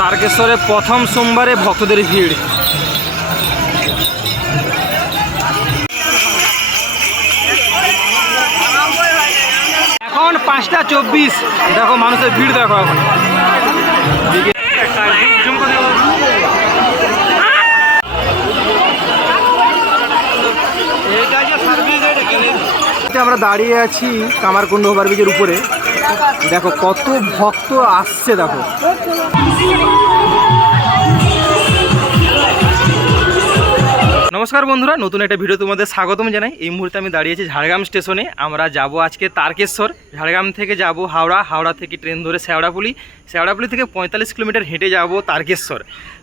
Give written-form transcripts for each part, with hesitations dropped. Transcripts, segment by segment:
তারকেশ্বরে প্রথম সোমবারে ভক্তদের ভিড়। এখন 5:24, দেখো মানুষের ভিড় দেখো এখন। আমরা দাঁড়িয়ে আছি কামারকুণ্ড ওভারব্রিজের উপরে, দেখো কত ভক্ত আসছে দেখো। নমস্কার বন্ধুরা, নতুন একটা ভিডিও তোমাদের স্বাগতম জানাই। এই মুহূর্তে আমি দাঁড়িয়েছি ঝাড়গ্রাম স্টেশনে। আমরা যাব আজকে তারকেশ্বর। ঝাড়গ্রাম থেকে যাব হাওড়া, হাওড়া থেকে ট্রেন ধরে শেওড়াফুলি, শেওড়াফুলি থেকে 45 কিলোমিটার হেঁটে যাব তারকেশ্বর।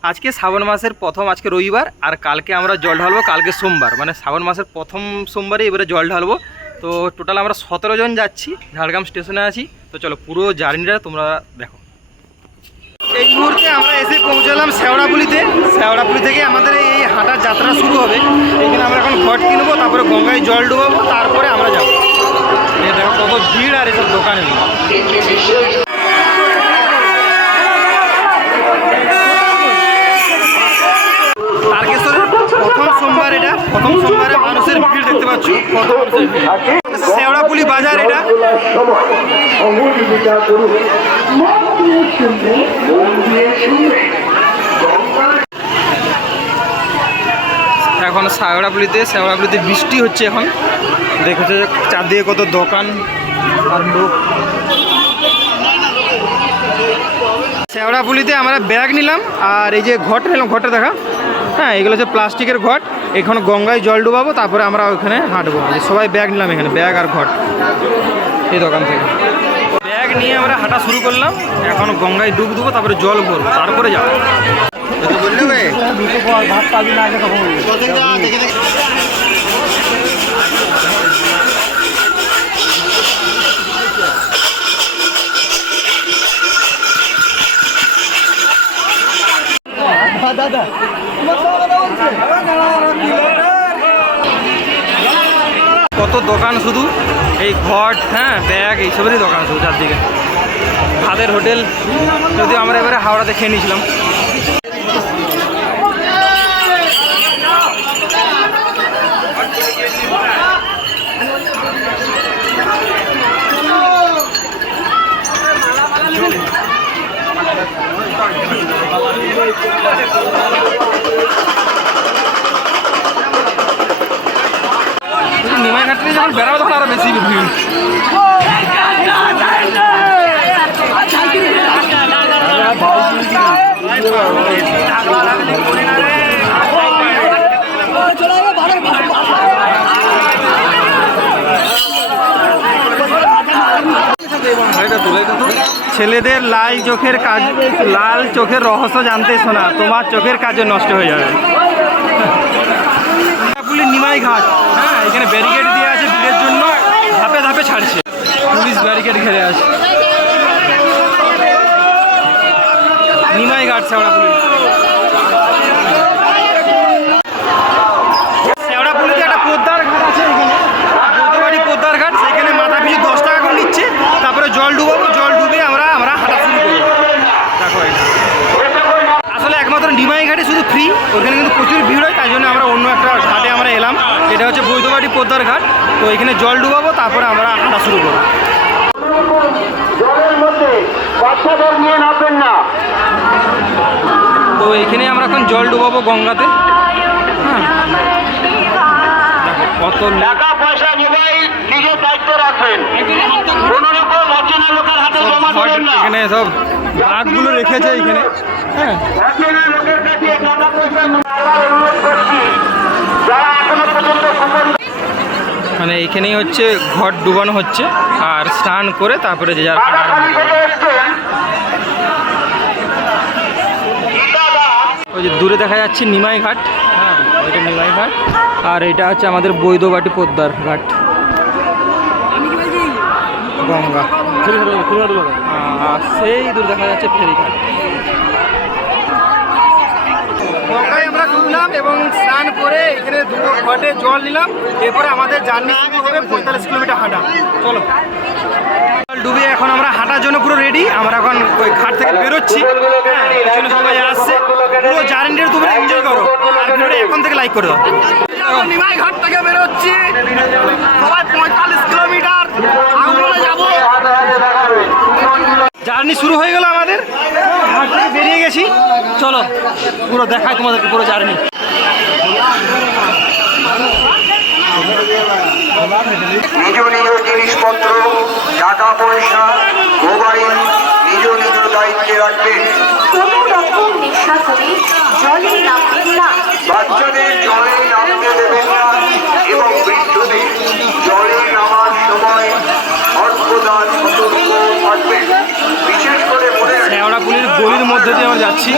আজকে শ্রাবণ মাসের প্রথম, আজকে রবিবার, আর কালকে আমরা জল ঢালবো, কালকে সোমবার, মানে শ্রাবণ মাসের প্রথম সোমবারে এবারে জল ঢালবো। তো টোটাল আমরা 17 জন যাচ্ছি, ঝাড়গ্রাম স্টেশনে আছি। তো চলো পুরো জার্নিটা তোমরা দেখো। এই মুহূর্তে আমরা এসে পৌঁছালাম শেওড়াফুলিতে। শেওড়াফুলি থেকে আমাদের এই হাঁটার যাত্রা শুরু হবে। এখানে আমরা এখন ঘট কিনবো, তারপরে গঙ্গায় জল ডুবাবো, তারপরে আমরা যাবো। দেখো কত ভিড় আর এসব দোকানে। তারকেশ্বরের প্রথম সোমবার, এটা প্রথম সোমবারে মানুষের ভিড় দেখতে পাচ্ছ, কত মানুষের ভিড়। শেওড়াফুলি বাজার এটা। এখন শেওড়াফুলিতে বৃষ্টি হচ্ছে এখন, দেখেছে চারদিকে কত দোকান আর লোক। শেওড়াফুলিতে আমরা ব্যাগ নিলাম, আর এই যে ঘট নিলাম, ঘটটা দেখা, হ্যাঁ এগুলো হচ্ছে প্লাস্টিকের ঘট। এখন গঙ্গায় জল ডুবাবো, তারপরে আমরা ওখানে হাঁটবো। সবাই ব্যাগ নিলাম, এখানে ব্যাগ আর ঘট এই দোকান থেকে। ব্যাগ নিয়ে আমরা হাঁটা শুরু করলাম। এখন গঙ্গায় ডুব দেবো, তারপরে জল ভরবো, তারপরে যাবো। কত দোকান, শুধু এই ঘট, হ্যাঁ ব্যাগ, এইসবেরই দোকান শুধু চারদিকে। ভাতের হোটেল, যদিও আমরা এবারে হাওড়াতে খেয়ে নিয়েছিলাম। নিমাই ঘাটে যখন বেড়াবো তখন আরো বেশি ভিড়। ছেলেদের লাল চোখের রহস্য জানতে শোনা, তোমার চোখের কাজে নষ্ট হয়ে যাবে। নিমাই ঘাট, হ্যাঁ এখানে ব্যারিকেড দিয়ে আছে ভিড়ের জন্য, ধাপে ধাপে ছাড়ছে, পুলিশ ব্যারিকেড ঘিরে আছে। নিমাই ঘাট শেওড়াফুলি। শেওড়াফুলিতে একটা পোদ্দার ঘাট আছে, এখানে বৈদ্যবাড়ি পোদ্দার ঘাট, সেখানে মাথা পিছু 10 টাকা করে নিচ্ছে। তারপরে জল ডুবাবো, জল ডুবে আমরা হাঁটা শুরু করবো। দেখো আসলে একমাত্র নিমাই ঘাটে শুধু ফ্রি, ওখানে কিন্তু প্রচুর ভিড় হয়, তাই জন্য আমরা অন্য একটা ঘাটে আমরা এলাম। এটা হচ্ছে বৈদ্যবাড়ি পোদ্দার ঘাট। তো এখানে জল ডুবাবো, তারপরে আমরা হাঁটা শুরু করবো। তো এখানে আমরা এখন জল ডুবাবো গঙ্গাতে। হ্যাঁ কত টাকা পয়সা, মোবাইল নিজের দায়িত্ব রাখবেন, এখানে সব হাতগুলো রেখেছে এখানে। হ্যাঁ মানে এইখানেই হচ্ছে ঘট ডুবানো হচ্ছে, আর স্নান করে তারপরে যে যার ওই যে দূরে দেখা যাচ্ছে নিমাই ঘাট। হ্যাঁ এটা নিমাই ঘাট, আর এটা হচ্ছে আমাদের বৈদ্যবাটি পোদ্দার ঘাট গঙ্গা। আর সেই দূরে দেখা যাচ্ছে ফেরিঘাট। গঙ্গায় আমরা ডুবলাম এবং স্নান করে এখানে দুটো ঘটে জল নিলাম। এরপরে আমাদের জার্নি শুরু হবে 45 কিলোমিটার হাঁটা। চলো ডুবে এখন আমরা হাঁটার জন্য পুরো রেডি। আমরা এখন ওই ঘাট থেকে বেরোচ্ছি। জার্নিটা তোমরা এনজয় করো আর ভিডিওটা এখন থেকে লাইক করে দাও। নিমাই ঘাট থেকে বেরোচ্ছি সবাই 45 কিলোমিটার আগুনে যাব। জার্নি শুরু হয়ে গেল আমাদের, ঘাট থেকে বেরিয়ে গেছি। চলো পুরো দেখায় তোমাদেরকে পুরো জার্নি। নিজ নিজ জিনিসপত্র, টাকা পয়সা, মোবাইল নিজ নিজ দায়িত্বে রাখবেন। কোনো রকম নেশা করে জলে নামবেন না। বাচ্চাদের জলে নামতে দেবেন না এবং বৃদ্ধদের জলে নামার সময় সর্বদা সতর্ক থাকবেন। বিশেষ করে মনে শেওড়াপুলির গলির মধ্যে দিয়ে আমরা যাচ্ছি।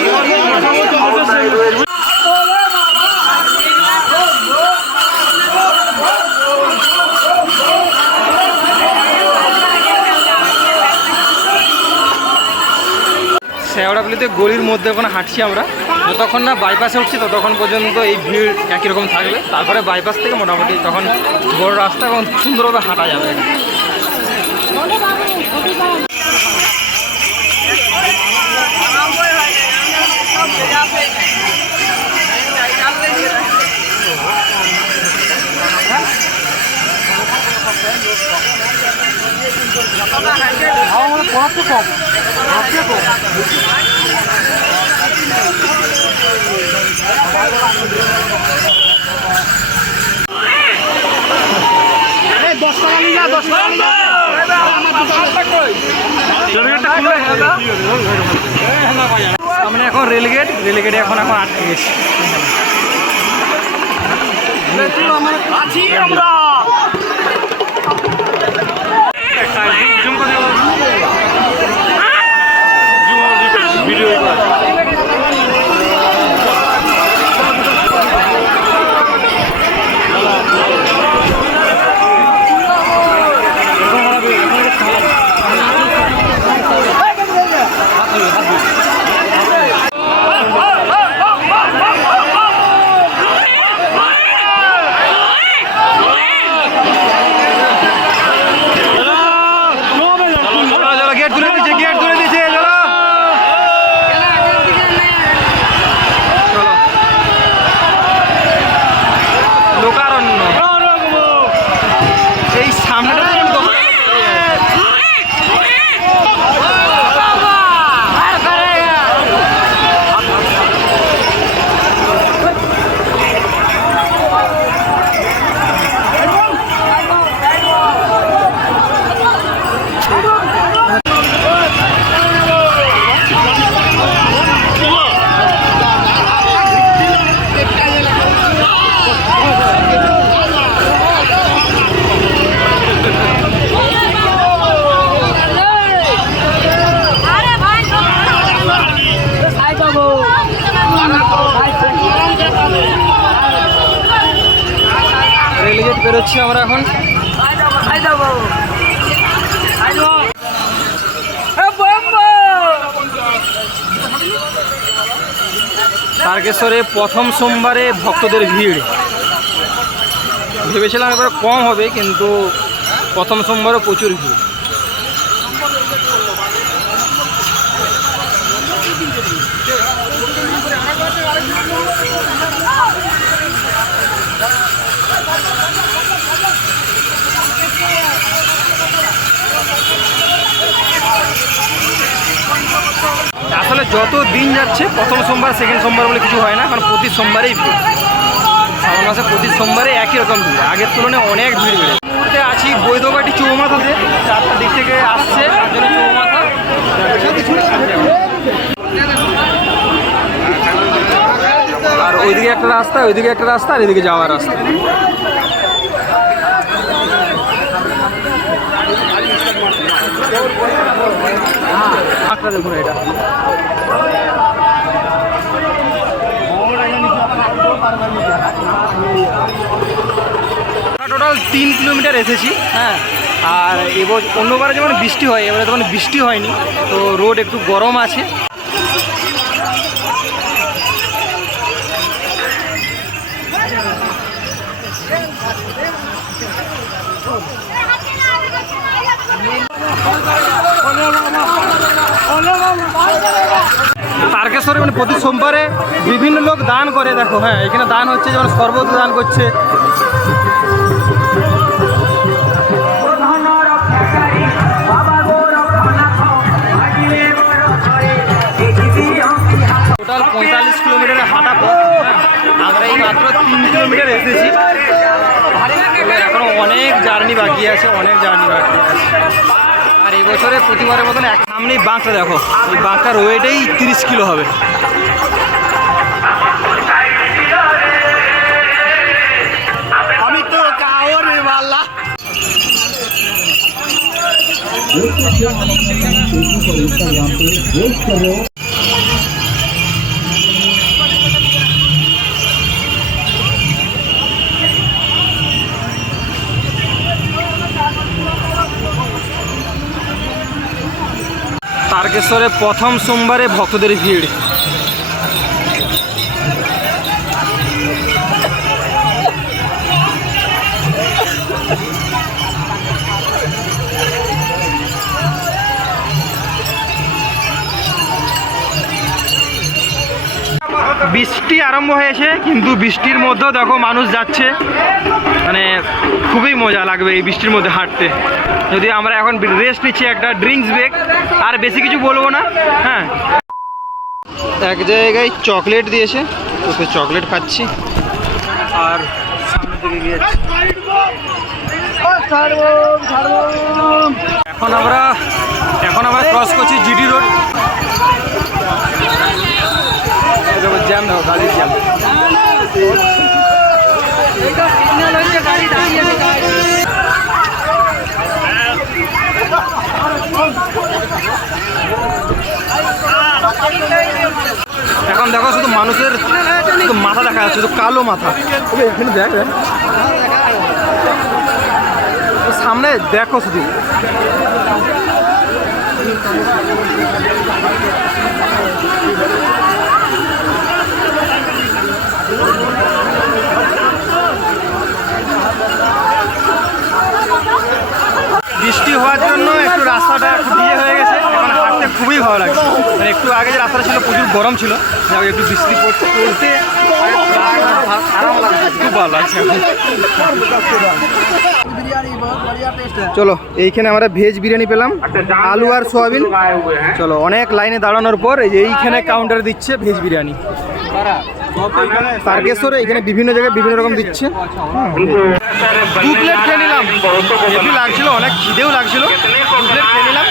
শেওড়াপুলিতে গলির মধ্যে ওখানে হাঁটছি আমরা, যতক্ষণ না বাইপাসে উঠছি ততক্ষণ পর্যন্ত এই ভিড় একই রকম থাকবে। তারপরে বাইপাস থেকে মোটামুটি তখন বড় রাস্তা এবং সুন্দরভাবে হাঁটা যাবে। সামনে এখন রেলগেট, রেলগেটে এখন আটকে গেছি। আছি আমরা। রেলগেট বেরোচ্ছি আমরা এখন। তারকেশ্বরে প্রথম সোমবারে ভক্তদের ভিড়, ভেবেছিলাম এবার কম হবে কিন্তু প্রথম সোমবারও প্রচুর ভিড়। আসলে যত দিন যাচ্ছে প্রথম সোমবার সেকেন্ড সোমবার বলে কিছু হয় না, কারণ প্রতি সোমবারেই ভিড়। শ্রাবণ মাসে প্রতি সোমবারে একই রকম ভিড়, আগের তুলনায় অনেক ভিড় বেড়ে। মুহূর্তে আছি বৈদ্যবাটি চৌমাথাতে, চারটা দিক থেকে আসছে তার জন্য চৌমাথা। আর ওইদিকে একটা রাস্তা, ওইদিকে একটা রাস্তা, আর এদিকে যাওয়ার রাস্তা। দেখুন এটা টোটাল 3 কিলোমিটার এসেছি। হ্যাঁ, আর এবার অন্যবারে যেমন বৃষ্টি হয়, এবারে তখন বৃষ্টি হয়নি, তো রোড একটু গরম আছে। তারকেশ্বরে মানে প্রতি সোমবারে বিভিন্ন লোক দান করে, দেখো হ্যাঁ এখানে দান হচ্ছে, যেমন শরবত দান করছে। টোটাল 45 কিলোমিটারের হাঁটা পথ। আমরা এই মাত্র 3 কিলোমিটার এসেছি, এখনো অনেক জার্নি বাকি আছে, অনেক জার্নি বাকি আছে। আর এই বছরে প্রতিবারের মতন এক সামনেই বাঁকটা দেখো, এই বাঁকটার ওয়েটেই 30 কিলো হবে। আমি তো কাও রে বাল্লা। তারকেশ্বরে প্রথম সোমবারে ভক্তদের ভিড়। বৃষ্টি আরম্ভ হয়েছে, কিন্তু বৃষ্টির মধ্যেও দেখো মানুষ যাচ্ছে, মানে খুবই মজা লাগবে এই বৃষ্টির মধ্যে হাঁটতে। যদি আমরা এখন রেস্ট নিচ্ছি, একটা ড্রিঙ্কস ব্রেক, আর বেশি কিছু বলবো না। হ্যাঁ, এক জায়গায় চকলেট দিয়েছে, তো সে চকলেট খাচ্ছি আর সামনের দিকে গিয়েছি। এখন আমরা ক্রস করছি জিডি রোড। জ্যাম দেখো, গাড়ির জ্যাম। এখন দেখো শুধু মানুষের শুধু মাথা দেখা যাচ্ছে, শুধু কালো মাথা। এখানে দেখ, সামনে দেখো শুধু। বৃষ্টি হওয়ার জন্য একটু রাস্তাটা একটু ইয়ে হয়ে গেছে, এখন হাঁটতে খুবই ভালো লাগছে। মানে একটু আগে যে রাস্তাটা ছিল প্রচুর গরম ছিল, একটু বৃষ্টি পড়তে আরাম লাগছে, খুব ভালো লাগছে। চলো, এইখানে আমরা ভেজ বিরিয়ানি পেলাম, আলু আর সোয়াবিন। চলো, অনেক লাইনে দাঁড়ানোর পর এই যে এইখানে কাউন্টারে দিচ্ছে ভেজ বিরিয়ানি। তারকেশ্বরে এখানে বিভিন্ন জায়গায় বিভিন্ন রকম দিচ্ছে। 2 প্লেট খেয়ে নিলাম, হেভি লাগছিল, অনেক খিদেও লাগছিল। 2 প্লেট খেয়ে নিলাম।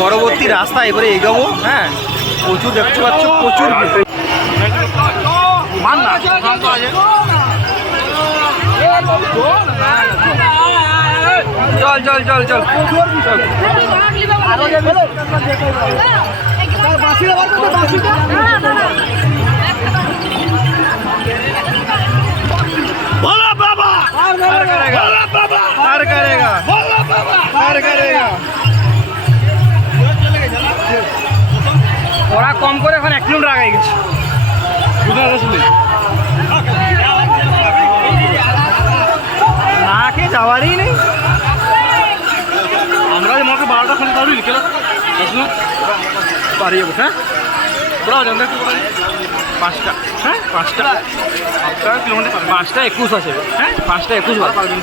পরবর্তী রাস্তা এবারে এগাবো। হ্যাঁ, প্রচুর দেখতে পাচ্ছ, প্রচুর চল চল চল চল চল। बोला बाबा, हर करेगा, बोला बाबा, हर करेगा, बोला बाबा, हर करेगा। ওরা কম করে এখন 1 কিলোমিটার আগে গেছে। না খেয়ে যাওয়ারই নেই। আমরা মাকে 12টা ফোন করবি বিকেলে পারি যাবো। হ্যাঁ, তোরা জানতে একটু 5টা। হ্যাঁ, 5টা কিলোমিটার 5টা 21 আছে। হ্যাঁ, 5টা 21 পারবেন।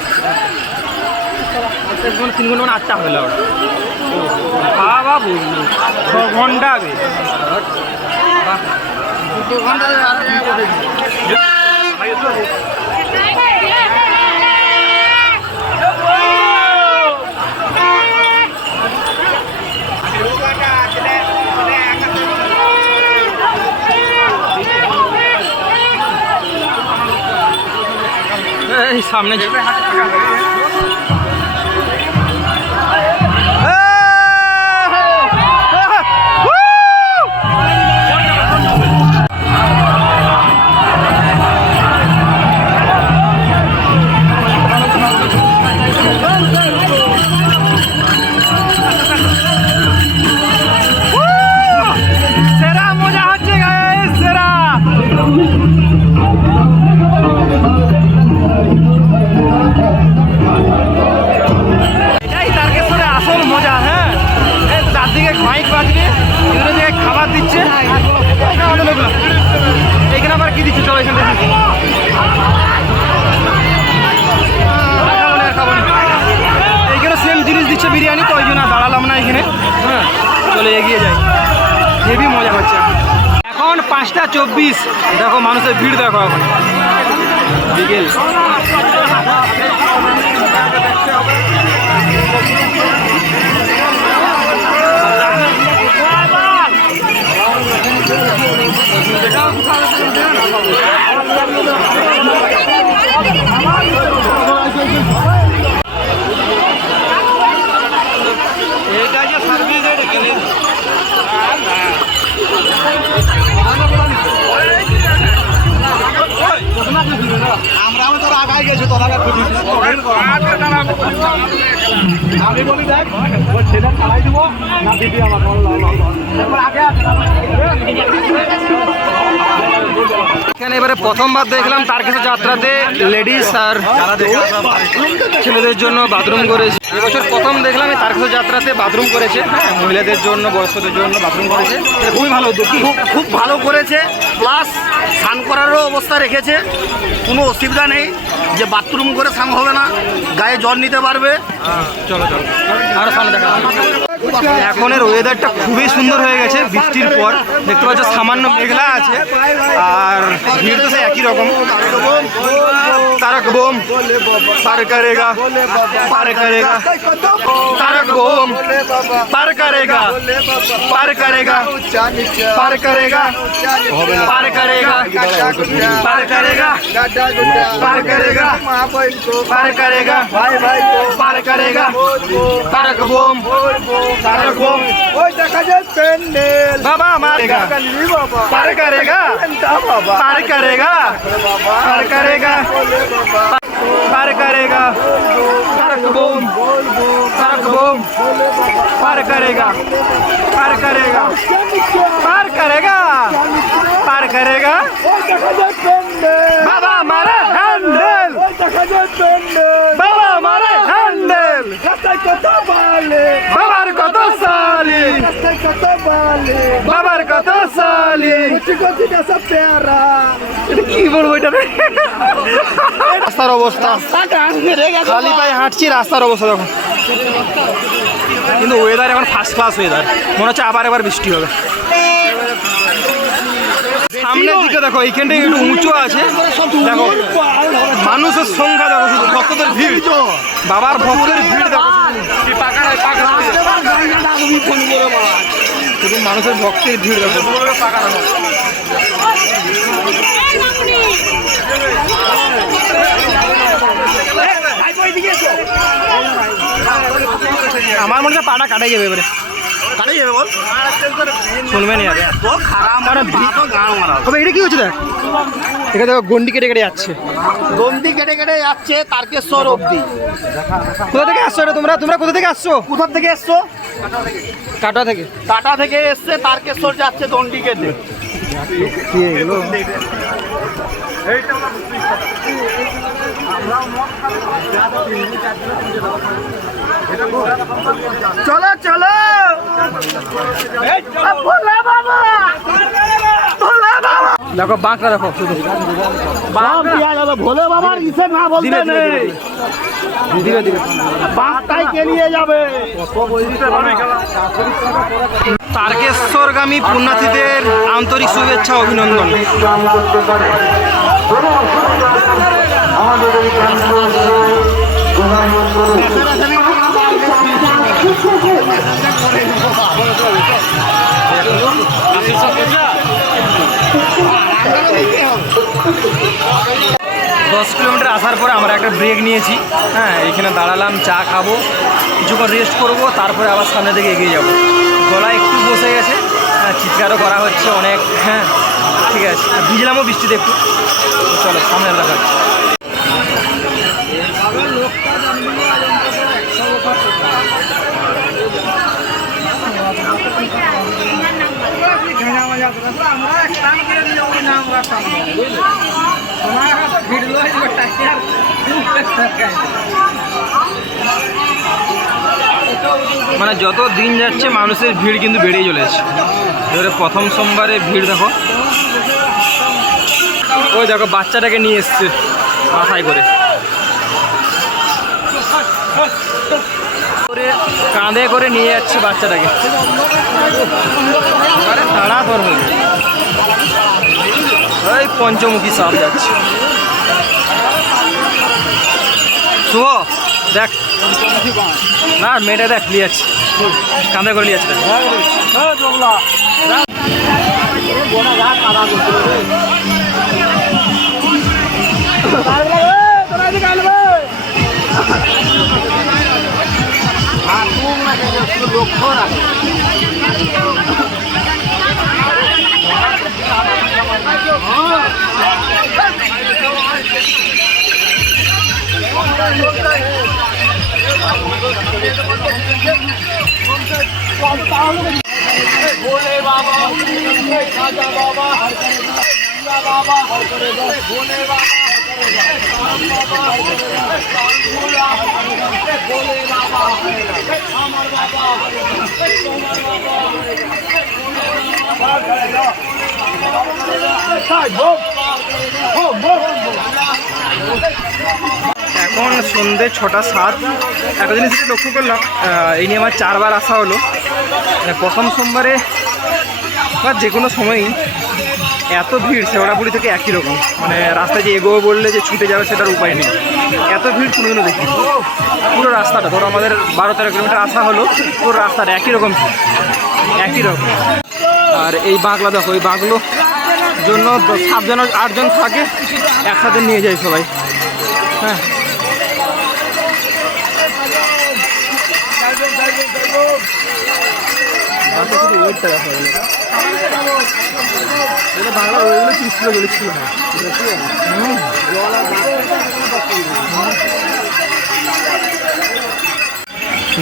3 ঘন্টা মানে 8টা হলো ওরা। বাবা বললি 6 ঘন্টা আগে। 2 ঘন্টা এই সামনে যাবে। সেরা মজা হচ্ছে গাইস, সেরা। চলে এগিয়ে যাই। হেভি মজা হচ্ছে। এখন 5:24, দেখো মানুষের ভিড় দেখো এখন বিকেল। আমরা তো আগাই গেছি তোরা আমি বলি দেখ ছেলে চালাই দিব না দিদি আমার আগে এখানে এবারে প্রথমবার দেখলাম তারকেশ্বর যাত্রাতে লেডিস আর ছেলেদের জন্য বাথরুম করেছে। এবছর প্রথম দেখলাম এই তারকেশ্বর যাত্রাতে বাথরুম করেছে, হ্যাঁ মহিলাদের জন্য বয়স্কদের জন্য বাথরুম করেছে। এটা খুবই ভালো উদ্যোগ। খুব ভালো করেছে, প্লাস স্নান করারও অবস্থা রেখেছে, কোনো অসুবিধা নেই যে বাথরুম করে স্নান হবে না, গায়ে জল নিতে পারবে। চলো চলো আরো সামনে দেখা। এখনের ওয়েদারটা খুবই সুন্দর হয়ে গেছে বৃষ্টির পর। দেখতে পাচ্ছ সামান্য মেঘলা আছে আর ভিড় তো সেই একই রকম। তারক বোম পার করেগা, পার করেগা, তারক বোম পার করেগা, পার করেগা, পার করেগা, পার করেগা, পার করেগা, পার করেগা, পার করেগা, পার করেগা, তারক বোম, তারক বোম। ওই দেখা যায় প্যান্ডেল বাবা মারেগা, পার করেগা, पार करेगा, पार करेगा, पार करेगा, तारक बूम, तारक बूम, पार करेगा, पार करेगा, पार करेगा, पार करेगा, बाबा मारे हैंडल, बाबा मारे हैंडल, बाबार कत साली, बाबार कत साली। কি বলবো এটা? রাস্তার অবস্থা, খালি পায়ে হাঁটছি, রাস্তার অবস্থা দেখো। কিন্তু ওয়েদার এখন ফার্স্ট ক্লাস ওয়েদার, মনে হচ্ছে আবার এবার বৃষ্টি হবে। সামনের দিকে দেখো, এইখানটা একটু উঁচু আছে, দেখো মানুষের সংখ্যা দেখো, শুধু ভক্তদের ভিড়, বাবার ভক্তের ভিড় দেখো, শুধু মানুষের ভক্তের ভিড় দেখো। আমার মনে হয় পাটা কাটাই যাবে এবারে, কাটাই যাবে বল, শুনবে না আরে তো খারাপ মানে তো গান মারা। তবে এটা কি হচ্ছে দেখ, এখানে দেখো গন্ডি কেটে কেটে যাচ্ছে, গন্ডি কেটে কেটে যাচ্ছে তারকেশ্বর অবধি। কোথা থেকে আসছো এটা তোমরা? তোমরা কোথা থেকে আসছো? কোথা থেকে এসছো? কাটা থেকে। টাটা থেকে এসছে, তারকেশ্বর যাচ্ছে গন্ডি কেটে। কি এগুলো? চলো চলো ভোলা বাবা, ভোলা বাবা দেখো বাঁকটা দেখো, শুধু ভোলে বাবার ইসে না বলতে নেই, দিবে দিবে বাঁকটাই কে নিয়ে যাবে। তারকেশ্বরগামী পুণ্যার্থীদের আন্তরিক শুভেচ্ছা অভিনন্দন। দশ কিলোমিটার আসার পরে আমরা একটা ব্রেক নিয়েছি, হ্যাঁ এখানে দাঁড়ালাম, চা খাবো, কিছুক্ষণ রেস্ট করব, তারপরে আবার সামনের দিকে এগিয়ে যাব। গলা একটু বসে গেছে, হ্যাঁ চিৎকারও করা হচ্ছে অনেক, হ্যাঁ ঠিক আছে, ভিজলামও বৃষ্টিতে একটু। চলো সামনে দেখা হচ্ছে। মানে যত দিন যাচ্ছে মানুষের ভিড় কিন্তু বেড়েই চলেছে। এবারে প্রথম সোমবারে ভিড় দেখো, ওই দেখো বাচ্চাটাকে নিয়ে এসছে মাথায় করে। কাঁধে করে নিয়ে যাচ্ছে বাচ্চাটাকে, তাড়া ধর হয়ে ওই পঞ্চমুখী সাপ যাচ্ছে। শুভ দেখ না, মেয়েটা দেখ নিয়ে যাচ্ছে, কাঁধে করে নিয়ে যাচ্ছে। भोले बाबा राजा बाबा बाबा भोले बाबा भोले बाबा अमर बाबा এখন সন্ধ্যে 6:07। একটা জিনিস লক্ষ্য করলাম, এই নিয়ে আমার 4 বার আসা হলো। প্রথম সোমবারে বা যে কোনো সময়ই এত ভিড় শেওড়াপুলি থেকে একই রকম, মানে রাস্তায় যে এগোবো বললে যে ছুটে যাবে সেটার উপায় নেই, এত ভিড় কোনোদিনও দেখি। পুরো রাস্তাটা ধরো আমাদের 12-13 কিলোমিটার আসা হলো, পুরো রাস্তাটা একই রকম একই রকম। আর এই বাঁকলা দেখো, এই বাঁকলো জন্য 7-8 জন থাকে, একসাথে নিয়ে যায় সবাই। হ্যাঁ, বাংলা ওইগুলো 30 কিলো বলেছিল।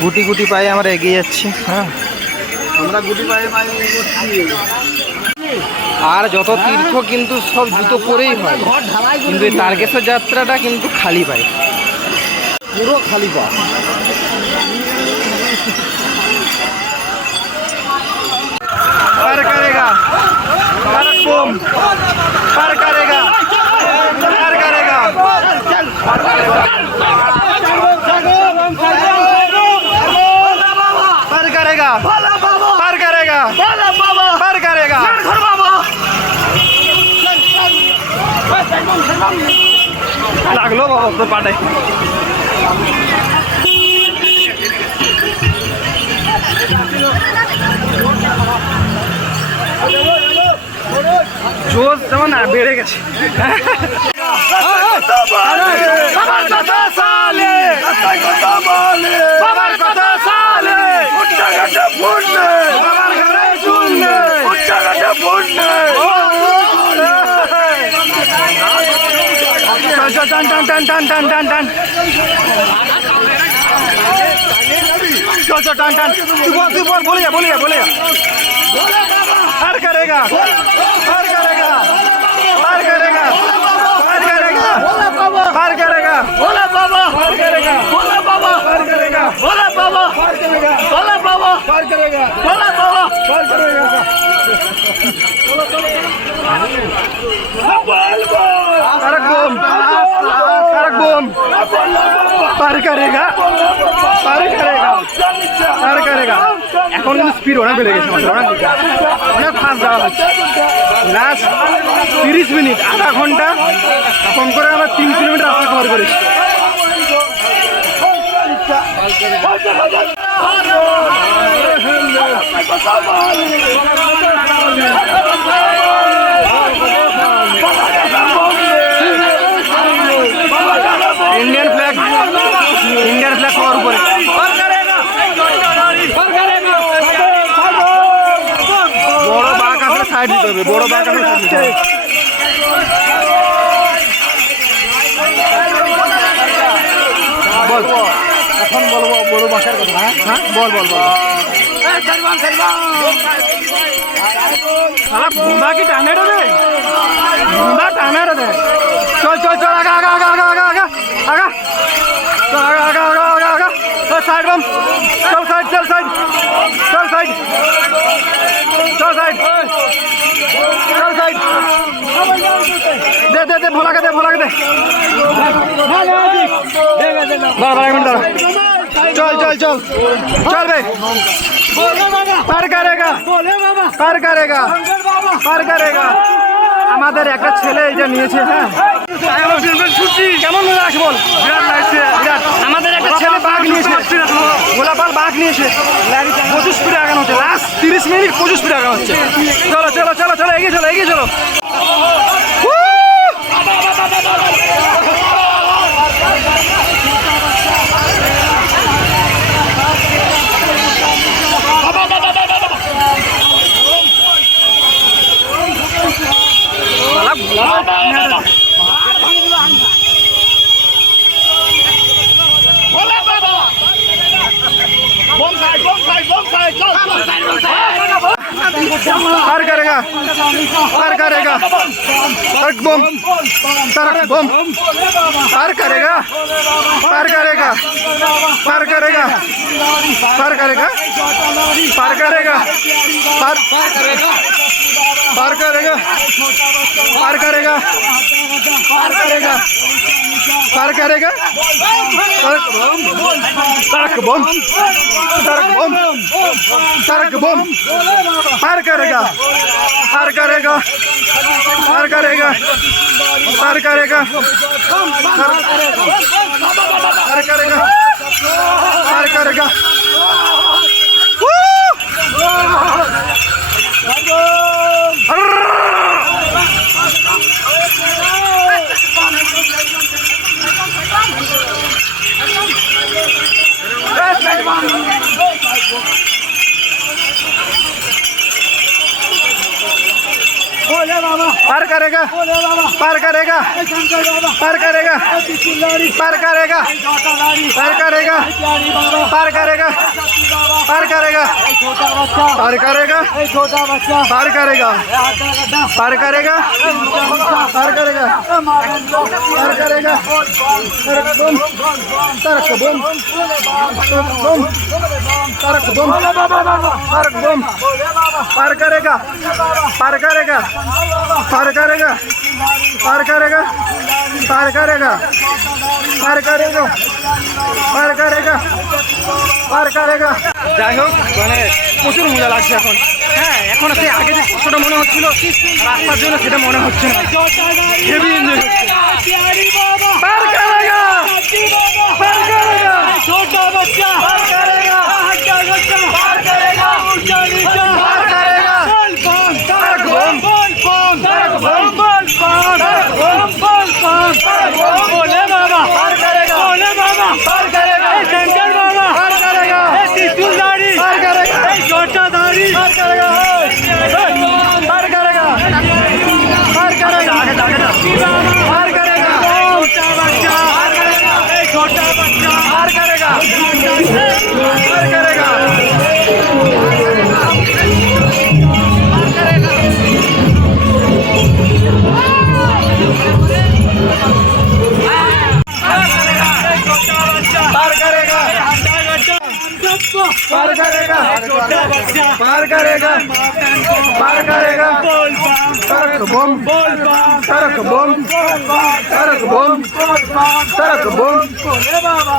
গুটি গুটি পায়ে আমরা এগিয়ে যাচ্ছি। হ্যাঁ, আমরা গুটি পায়ে আর যত তীর্থ কিন্তু সব জুতো পরেই হয়, কিন্তু এই তারকেশ্বর যাত্রাটা কিন্তু খালি পায়, পুরো খালি পা। पार करेगा, पार कम, पार करेगा, पार करेगा, पार करेगा, पार करेगा, पार करेगा। लागलो बाबा तो पाटे। জোশ যেমন না বেড়ে গেছে। টান টান টান টান টান টান টান चल चल टान टान, तू बोल बोले जा पार करेगा, पार करेगा, पार करेगा, पार करेगा, पार करेगा, भोला बाबा पार करेगा, भोला बाबा पार करेगा, भोला बाबा पार करेगा, भोला बाबा पार करेगा, भोला बाबा पार करेगा। तारक बम, तारक बम, पार करेगा, पार करेगा, पार करेगा। এখন কিন্তু স্পিড অনেক বেড়ে গেছে, অনেক ফাস্ট যাওয়া হচ্ছে। লাস্ট 30 মিনিট, আধা ঘন্টা কম করে আমরা 3 কিলোমিটার রাস্তা কভার করেছি। इंडियन फ्लैग सবার উপরে। বড় বাঘ আসলে সাইড দিতে হবে, বড় বাঘ আসলে সাইড দিতে হবে। বল, এখন বলবো বড় বাসার কথা। হ্যাঁ বল বল বল। সারা বুঁদা কি টানে রে, বুঁদা টানে রে। চল চল চল, আগা আগা আগা আগা আগা আগা আগা, চল আগা আগা আগা আগা আগা। চল সাইড বম, চল সাইড, চল সাইড, চল সাইড, চল সাইড, চল সাইড। দে দে দে, ভোলাকে দে, ভোলাকে দে। দাঁড়া দাঁড়া, এক মিনিট দাঁড়া। चल चल चल चल भाई पार करेगा पार करेगा पार करेगा আমাদের একটা ছেলে এটা নিয়েছে হ্যাঁ কেমন লাগছে বল বিরাট লাগছে বিরাট আমাদের একটা ছেলে বাঘ নিয়েছে গোলাপাল বাঘ নিয়েছে 25 স্পিডে আগানো হচ্ছে লাস্ট 30 মিনিট 25 স্পিডে আগানো হচ্ছে চলো চলো চলো চলো এগিয়ে চলো এগিয়ে চলো पार करेगा पार करेगा ट्रक बम पार करेगा पार करेगा पार करेगा पार करेगा पार करेगा पार पार करेगा पार करेगा पार करेगा पार करेगा ट्रक बम ट्रक बम ट्रक बम पार करेगा पार करेगा पार करेगा पार करेगा पार करेगा पार करेगा पार करेगा पार करेगा पार करेगा पार करेगा पार करेगा पार करेगा पार करेगा पार करेगा पार करेगा पार करेगा पार करेगा पार करेगा तरक बम तरक बम तरक बम पार करेगा पार करेगा पार करेगा पार करेगा पार करेगा पार करेगा पार करेगा पार करेगा যাই হোক মানে প্রচুর মজা লাগছে এখন হ্যাঁ এখন সেই আগে যে কষ্টটা মনে হচ্ছিল রাস্তার জন্য সেটা মনে হচ্ছে না হেভি এনজয় পার করেগা পার করেগা ছোটা বাচ্চা পার করেগা পার করেগা ऊंचा नीचा पार करेगा तारक बम तारक बम तारक बम बोले बाबा पार करेगा बोले बाबा पार करेगा शंकर बाबा पार करेगा त्रिशूल दाढ़ी पार करेगा छोटा दाढ़ी पार करेगा पार करेगा पार करेगा पार करेगा छोटा बच्चा पार करेगा छोटा बच्चा पार करेगा पार करेगा पार करेगा पार करेगा पार करेगा तरक बम तरक बम तरक बम तरक बम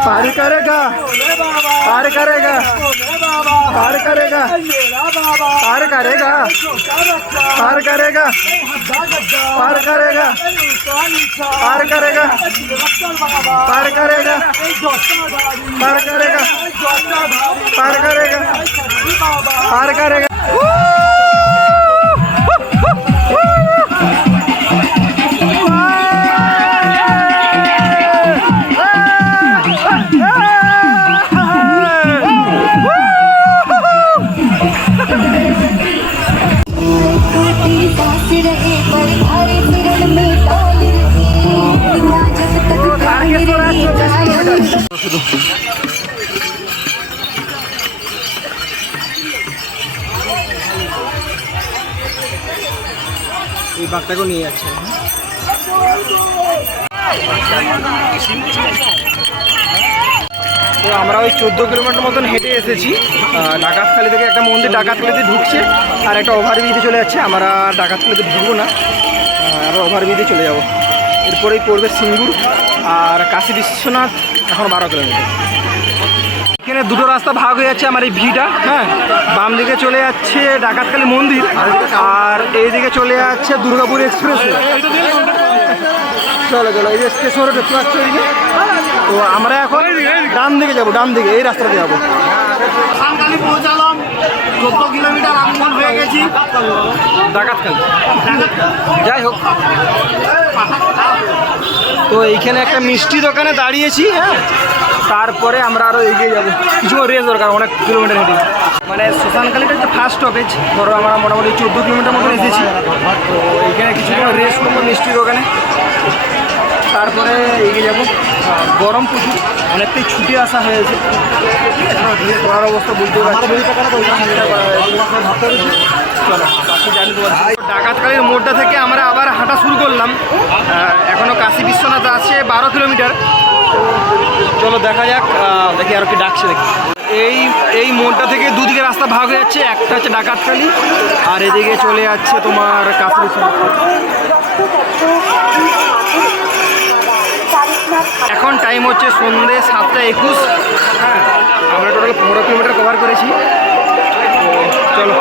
पार करेगा पार करेगा पार करेगा पार करेगा पार करेगा पार करेगा पार करेगा पार करेगा पार करेगा पार करेगा पार करेगा এই বাঘটাকেও নিয়ে যাচ্ছে তো আমরা ওই 14 কিলোমিটার মতন হেঁটে এসেছি ডাকাতখালি থেকে একটা মন্দির ডাকাতখালিতে ঢুকছে আর একটা ওভারব্রিজে চলে যাচ্ছে আমরা ডাকাতখালিতে ঢুকবো না আমরা ওভারব্রিজে চলে যাব এরপরেই পড়বে সিঙ্গুর আর কাশী বিশ্বনাথ এখন 12 কিলোমিটার এখানে দুটো রাস্তা ভাগ হয়ে যাচ্ছে আমার এই ভিটা, হ্যাঁ। বাম দিকে চলে যাচ্ছে ডাকাতকালী মন্দির, আর এই দিকে চলে যাচ্ছে দুর্গাপুর এক্সপ্রেস। চলো চলো, এই যে স্টেশন দেখতে পাচ্ছ এইদিকে। তো আমরা এখন ডান দিকে যাবো, ডান দিকে এই রাস্তাতে যাবো। সানকালি পৌঁছালাম, 14 কিলোমিটার আগমন হয়ে গেছি। ডাকাতকালী যাই হোক, তো এইখানে একটা মিষ্টি দোকানে দাঁড়িয়েছি, হ্যাঁ। তারপরে আমরা আরও এগিয়ে যাবো, কিছু রেস দরকার, অনেক কিলোমিটার হেঁটে। মানে শ্মশানকালীটা হচ্ছে ফার্স্ট স্টপেজ, ধরো আমরা মোটামুটি 14 কিলোমিটার মতন এসেছি। তো এইখানে কিছুক্ষণ রেস্ট করবো মিষ্টি দোকানে, তারপরে এগিয়ে যাবো। গরম প্রচুর, অনেকটাই ছুটে আসা হয়েছে, পড়ার অবস্থা বুঝতে পারছি। চলো বাকি জানি তোমার। ডাকাতকালীর মোড়টা থেকে আমরা আবার হাঁটা শুরু করলাম। এখনও কাশী বিশ্বনাথ আছে 12 কিলোমিটার। চলো দেখা যাক, দেখি আর কি ডাকছে দেখি। এই মোড়টা থেকে দুদিকে রাস্তা ভাগ হয়ে যাচ্ছে, একটা হচ্ছে ডাকাতকালী আর এদিকে চলে যাচ্ছে তোমার কাশী বিশ্বনাথ। এখন টাইম হচ্ছে সন্ধ্যে 7:21, হ্যাঁ। আমরা টোটাল 15 কিলোমিটার কভার করেছি। চলো,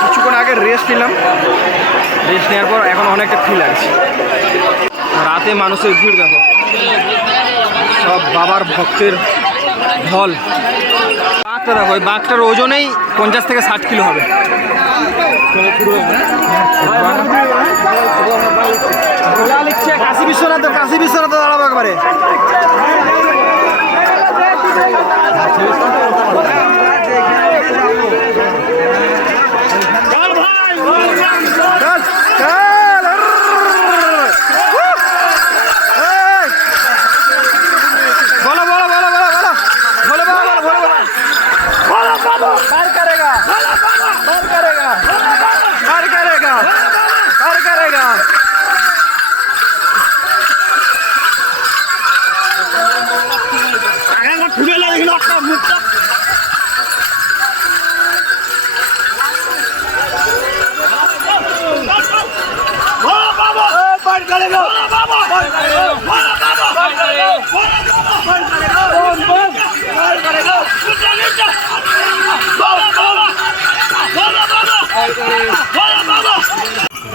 কিছুক্ষণ আগে রেস্ট নিলাম, রেস্ট নেওয়ার পর এখন অনেকটা ফ্রি লাগছে। রাতে মানুষের ভিড় দেখো, সব বাবার ভক্তের ঢল। বাঘটা দেখো, ওই বাঘটার ওজনেই 50 থেকে 60 কিলো হবে। লিখছে কাশী বিশ্বনাথ, কাশী বিশ্বনাথ দাঁড়াবো একবারে।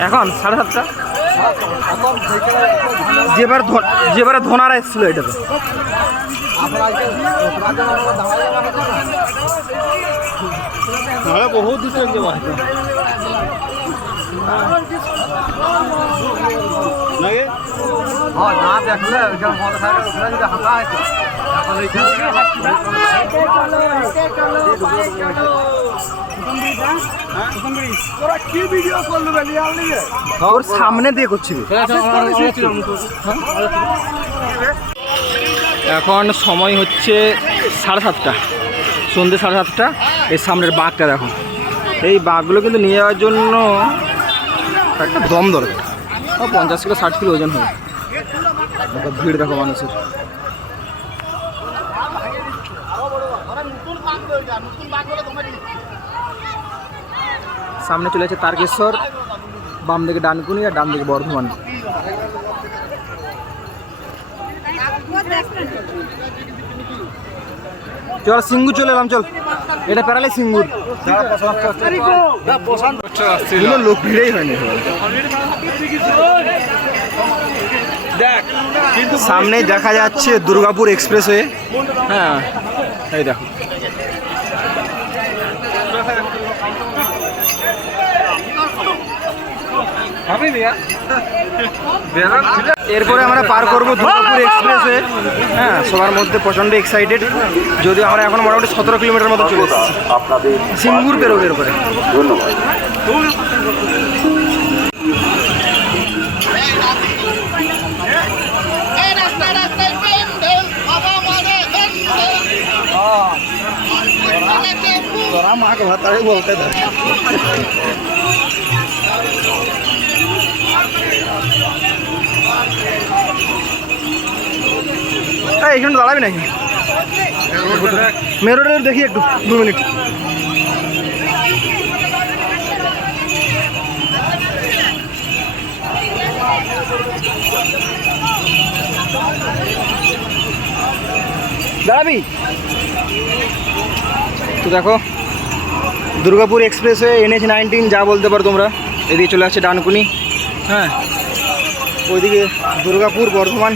এখন 7:30, যেবারে ধনারা এসেছিল এটাতে। বহুত দূর না দেখলে ওর সামনে দিয়ে করছিল। এখন সময় হচ্ছে 7:30, সন্ধ্যে 7:30। এর সামনের বাঘটা দেখো, এই বাঘগুলো কিন্তু নিয়ে যাওয়ার জন্য একটা দম দরকার, 50 কিলো 60 কিলো ওজন হবে। ভিড় দেখো মানুষের। সামনে চলে যাচ্ছে তারকেশ্বর, বাম দিকে ডানকুনি আর ডান দিকে বর্ধমান। চল সিঙ্গুর চলে এলাম, চল এটা পেরালে সিঙ্গুর। লোক ভিড়েই হয়নি। সামনেই দেখা যাচ্ছে দুর্গাপুর এক্সপ্রেসওয়ে, হ্যাঁ এই দেখো। এরপরে আমরা পার করবো দুর্গাপুর এক্সপ্রেসওয়ে, হ্যাঁ। সবার মধ্যে প্রচণ্ড এক্সাইটেড, যদিও আমরা এখন মোটামুটি 17 কিলোমিটার মতো চলে এসেছি। সিঙ্গুর বেরোবে এরপরে। মাকে ভাতারে বলতে ধরে এইখানে দাঁড়াবি নাকি? মেরোডে দেখি একটু 2 মিনিট। দাঁড়াবি? তো দেখো দুর্গাপুর এক্সপ্রেসওয়ে NH-19 যা বলতে পারো তোমরা, এদিকে চলে আসছে ডানকুনি, হ্যাঁ ওইদিকে দুর্গাপুর বর্ধমান।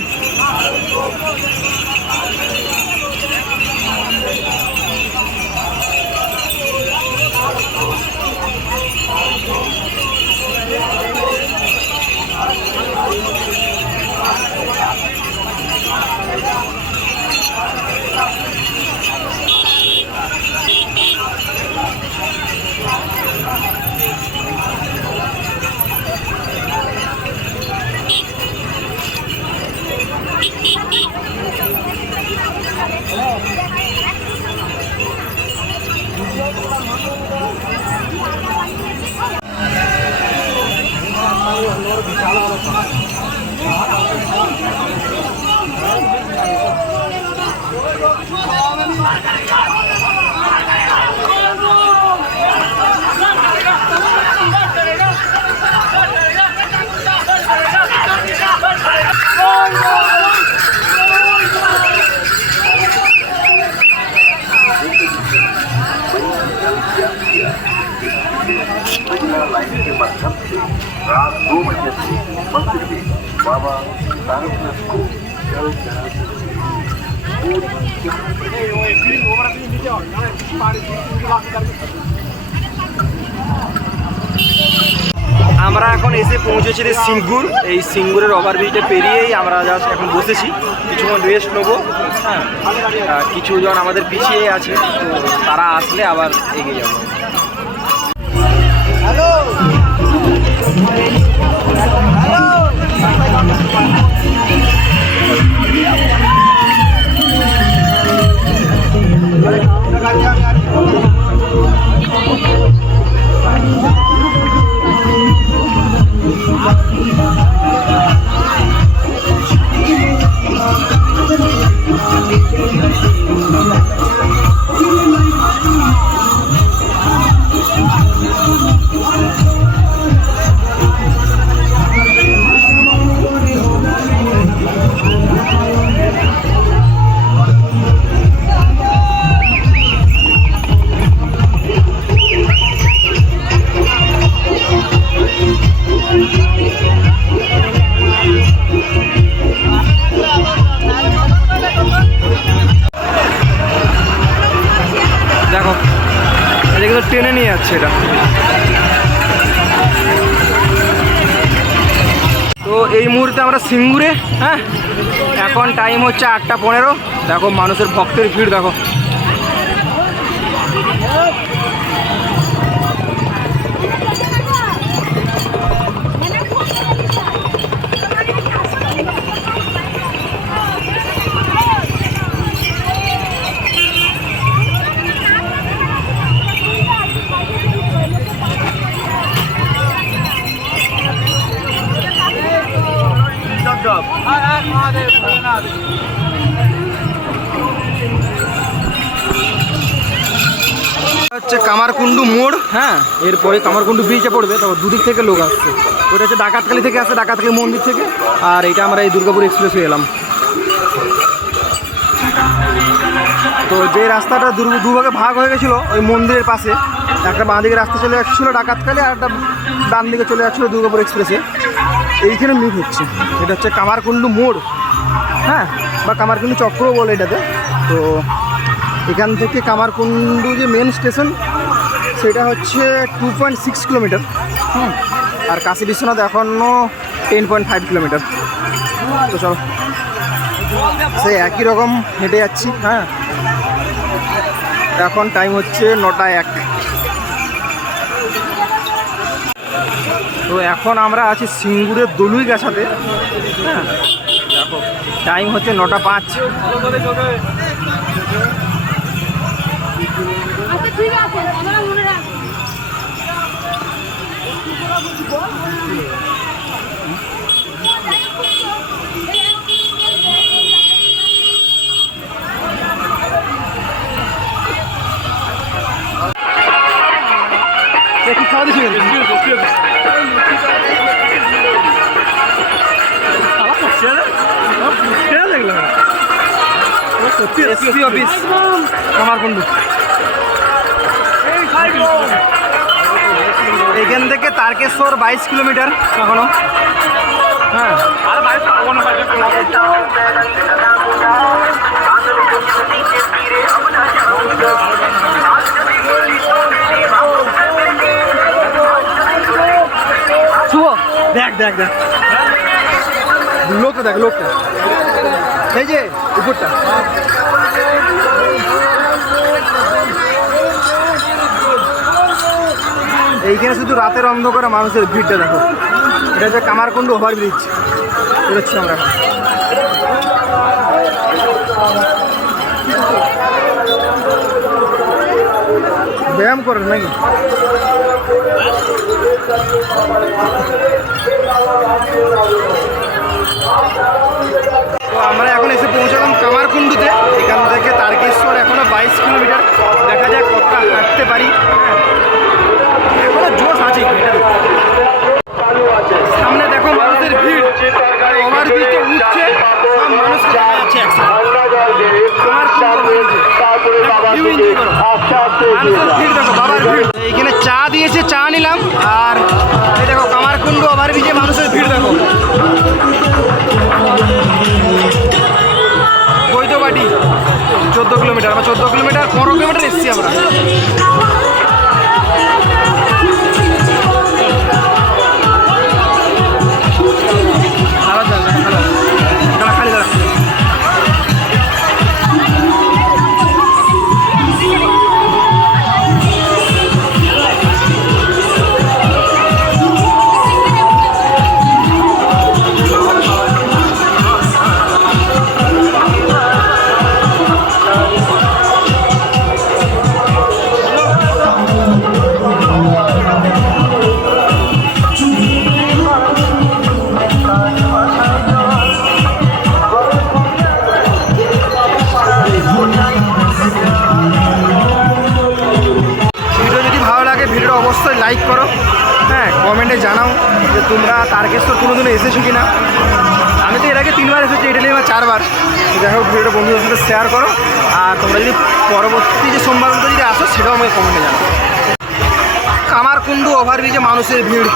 लाइन के माध्यम से रात 2 बजे से मंदिर में बाबा तारकनाथ को जल আমরা এখন এসে পৌঁছেছি সিঙ্গুর। এই সিঙ্গুরের ওভারব্রিজটা পেরিয়েই আমরা জাস্ট এখন বসেছি, কিছুক্ষণ রেস্ট নেবো। হ্যাঁ কিছুজন আমাদের পিছিয়ে আছে, তো তারা আসলে আবার এগিয়ে যাবো। দেখো এটা কিন্তু টেনে নিয়ে যাচ্ছে এটা। তো এই মুহূর্তে আমরা সিঙ্গুরে, হ্যাঁ এখন টাইম হচ্ছে 8:15। দেখো মানুষের ভক্তের ভিড় দেখো। হচ্ছে কামারকুণ্ডু মোড়, হ্যাঁ এরপরে কামারকুণ্ডু ব্রিজে পড়বে। তো দুদিক থেকে লোক আসছে, ওটা হচ্ছে ডাকাতখালি থেকে আসছে, ডাকাতখালি মন্দির থেকে। আর এটা আমরা এই দুর্গাপুর এক্সপ্রেসওয়ে এলাম। তো যে রাস্তাটা দুভাগে ভাগ হয়ে গেছিলো ওই মন্দিরের পাশে, একটা বাঁ দিকে রাস্তা চলে যাচ্ছিলো ডাকাতখালি, আর একটা ডান দিকে চলে যাচ্ছিলো দুর্গাপুর এক্সপ্রেসে। এইখানে মিট হচ্ছে, এটা হচ্ছে কামারকুণ্ডু মোড়, হ্যাঁ বা কামারকুণ্ডু চক্রও বলে এটাতে। তো এখান থেকে কামারকুণ্ডু যে মেন স্টেশন সেটা হচ্ছে 2.6 কিলোমিটার, আর কাশী বিশ্বনাথ এখনও 10.5 কিলোমিটার। তো চলো সেই একই রকম হেঁটে যাচ্ছি। হ্যাঁ এখন টাইম হচ্ছে 9:01। তো এখন আমরা আছি সিঙ্গুরের দলুইগাছাতে। হ্যাঁ দেখো টাইম হচ্ছে 9:05। ঠিক আছে আমরা মনে রাখ। কি খাওয়া দিচ্ছি দেখলাম এসপি অফিস কামারকুণ্ডু। এখান থেকে তারকেশ্বর 22 কিলোমিটার এখনো। হ্যাঁ শুভ দেখ দেখ দেখ লোকটা দেখ, লোকটা এই যে উপরটা। এইখানে শুধু রাতের অন্ধকারে মানুষের ভিড়টা দেখো। এটা হচ্ছে কামারকুণ্ডু ওভারব্রিজ, বেরোচ্ছি আমরা। ব্যায়াম করেন নাকি? তো আমরা এখন এসে পৌঁছালাম কামারকুণ্ডুতে। এখান থেকে তারকেশ্বর এখনো 22 কিলোমিটার। দেখা যাক কতটা হাঁটতে পারি। এখনো জোশ আছে। সামনে দেখো মানুষের ভিড়, ওভারব্রিজে উঠছে, সব মানুষকে দেখা যাচ্ছে একসাথে। মানুষের ভিড় দেখো, বাবার ভিড়। এইখানে চা দিয়েছে, চা নিলাম। আর এই দেখো কামারকুণ্ডু ওভারব্রিজে মানুষের ভিড় দেখো। বৈদ্যবাটি 14 কিলোমিটার, আমরা 14 কিলোমিটার 15 কিলোমিটার এসেছি আমরা। খালি দাঁড়া। অবশ্যই লাইক করো, হ্যাঁ কমেন্টে জানাও যে তোমরা তারকেশ্বর কোনোদিনও এসেছো কি না। আমি তো এর আগে 3 বার এসেছি, এটা নিয়ে আমার 4 বার। যাই হোক ভিডিওটা বন্ধুদের সাথে শেয়ার করো। আর তোমরা যদি পরবর্তী যে সোমবারগুলো যদি আসো সেটাও আমাকে কমেন্টে জানাও। কামারকুণ্ডু ওভারব্রিজে মানুষের ভিড়।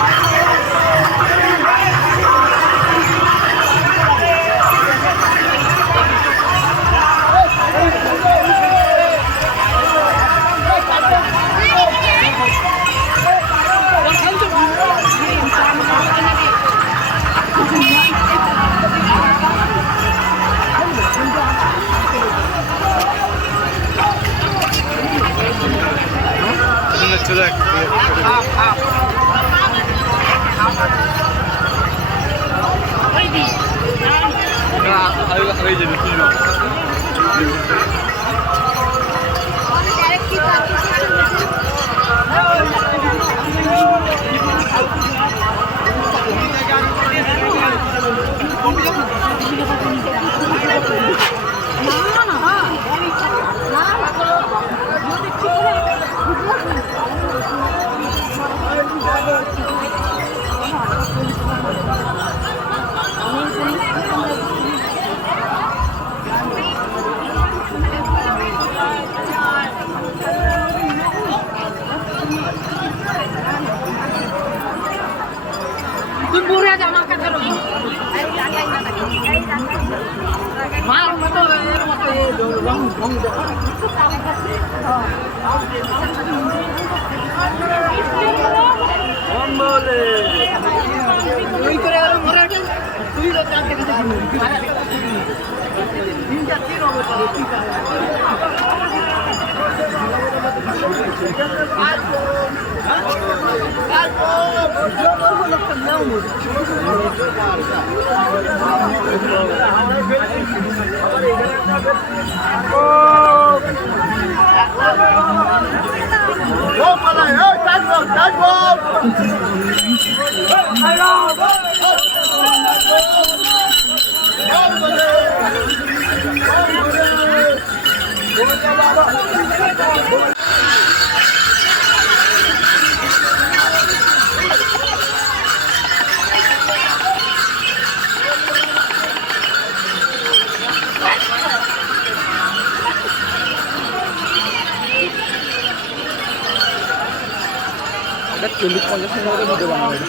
40-50 মিনিট মতো ভিডিও বানাবো এটা।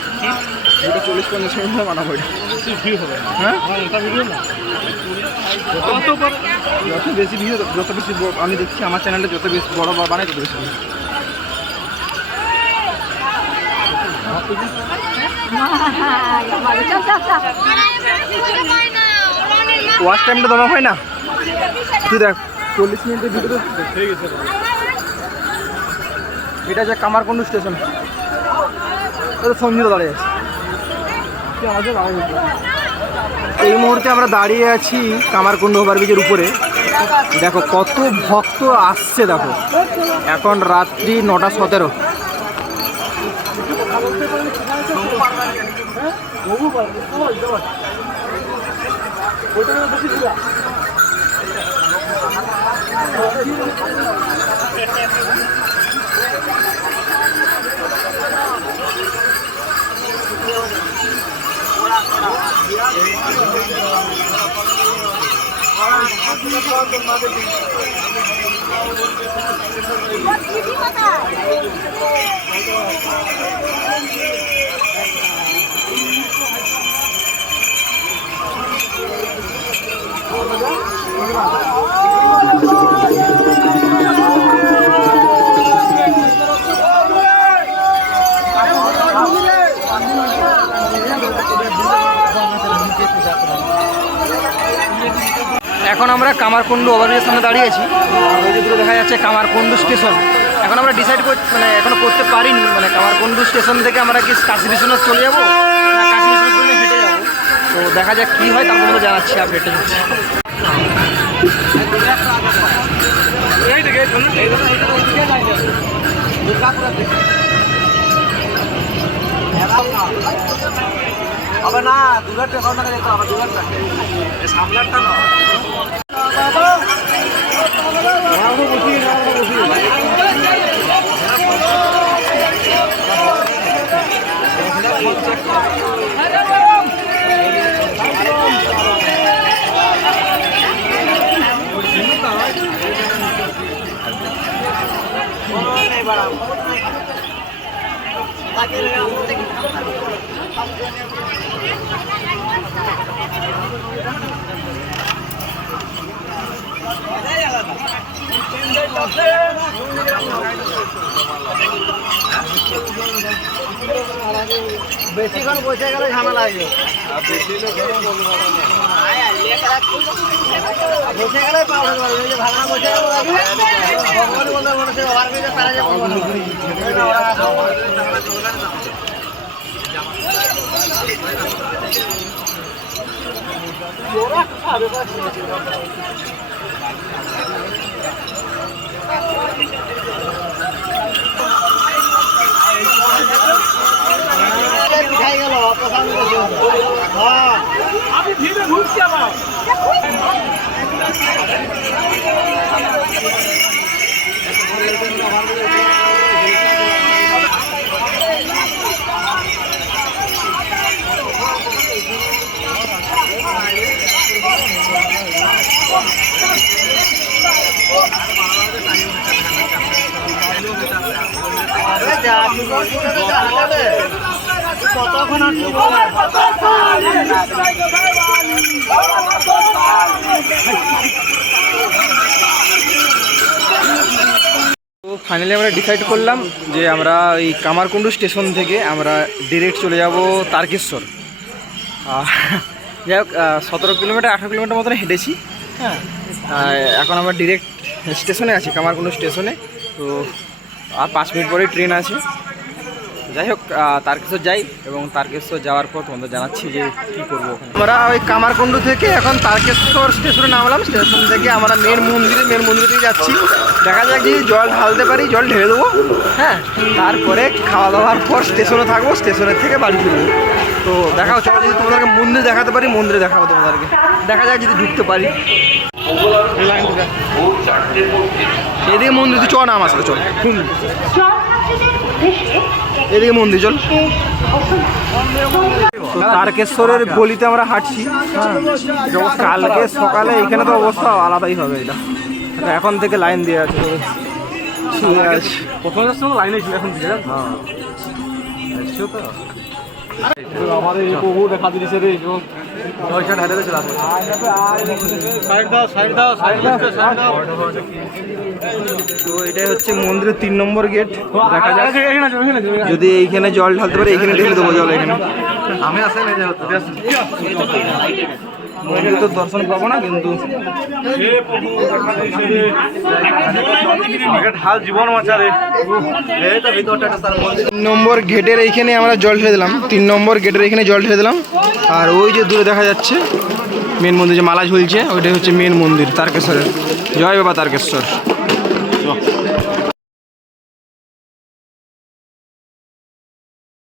এটা 40-50 মিনিট মতো বানাবো এটা। কি ভিউ হবে? হ্যাঁ এটা ভিডিও না যত বেশি ভিডিও যত বেশি আমি দেখছি আমার চ্যানেলে যত বেশি বড় বানাই তত বেশি ওয়াচ টাইমটা দেওয়া হয় না। তুই দেখ 40 মিনিটের ভিডিও হয়ে গেছে। এটা যে কামারকুন্ডু স্টেশন, সঞ্জিত দাঁড়িয়ে আছে। এই মুহূর্তে আমরা দাঁড়িয়ে আছি কামারকুন্ডু ওভারব্রিজের উপরে। দেখো কত ভক্ত আসছে, দেখো এখন রাত্রি 9:17। এখন আমরা কামারকুন্ডু ওভারব্রিজের সামনে দাঁড়িয়েছি। ওই যে দূরে দেখা যাচ্ছে কামারকুন্ডু স্টেশন। এখন আমরা ডিসাইড মানে এখনো করতে পারিনি, মানে কামারকুন্ডু স্টেশন থেকে আমরা কি কাশী বিশ্বনাথ চলে যাবো না কাশী বিশ্বনাথ পর্যন্ত হেঁটে যাবো। তো দেখা যাক কী হয়, তারপর আমরা জানাচ্ছি আপডেটে হচ্ছে। হবে না দুঘাটটা সামনে যেতে হবে, দুঘাটটা সামলারটা না। বেশিক্ষণ বসে গেলে ঝামেলা আসবে, বসে গেলে ভালো না বসে গেলে বলতে ওভারব্রিজে তারা যে খাই গেল আমি ভিড়ে ঘুরছি আবার। কতক্ষণ তো ফাইনালি আমরা ডিসাইড করলাম যে আমরা এই কামারকুন্ডু স্টেশন থেকে আমরা ডিরেক্ট চলে যাব তারকেশ্বর। যাই হোক 17 কিলোমিটার 18 কিলোমিটার মতন হেঁটেছি। হ্যাঁ এখন আমরা ডিরেক্ট স্টেশনে আছি, কামারকুন্ডু স্টেশনে। তো আর 5 মিনিট পরেই ট্রেন আছে। যাই হোক তারকেশ্বর যাই এবং তারকেশ্বর যাওয়ার পর তোমাদের জানাচ্ছি যে কী করবো। আমরা ওই কামারকুন্ডু থেকে এখন তারকেশ্বর স্টেশনে নামলাম। স্টেশন থেকে আমরা মেন মন্দিরে যাচ্ছি। দেখা যাক যে জল ঢালতে পারি, জল ঢেলে দেবো। হ্যাঁ তারপরে খাওয়া দাওয়ার পর স্টেশনে থাকবো, স্টেশনের থেকে বাড়ি ফিরবো। তো দেখাও, চলো যদি তোমাদেরকে মন্দির দেখাতে পারি মন্দিরে দেখাবো তোমাদেরকে। দেখা যাক যদি ঢুকতে পারি। এদিকে মন্দির চ না আমার সাথে চল, এদিকে মন্দির চল। তারকেশ্বরের গলিতে আমরা হাঁটছি। কালকে সকালে এখানে তো অবস্থা আলাদাই হবে। এটা এখন থেকে লাইন দিয়ে আছে, প্রথমে লাইনে ছিল এখন থেকে। হ্যাঁ আমাদের এই প্রভু দেখা দিয়েছে রে পয়সা ঢালে চলা সাইড দাও সাইড দাও সাইড দাও সাইড দাও। তো এটাই হচ্ছে মন্দিরের 3 নম্বর গেট। দেখা যাক যদি এইখানে জল ঢালতে পারে, এইখানে ঢেলে দেবো জল। এখানে আমি আসে না মন্দিরে তো দর্শন পাবো না, কিন্তু ঢাল জীবন বাঁচারে এই তো ভিতরটা একটা 3 নম্বর গেটের এইখানে আমরা জল ঢেলে দিলাম। 3 নম্বর গেটের এইখানে জল ঢেলে দিলাম। আর ওই যে দূরে দেখা যাচ্ছে মেন মন্দির, যে মালা ঝুলছে ওইটাই হচ্ছে মেন মন্দির তারকেশ্বরের। জয় বাবা তারকেশ্বর।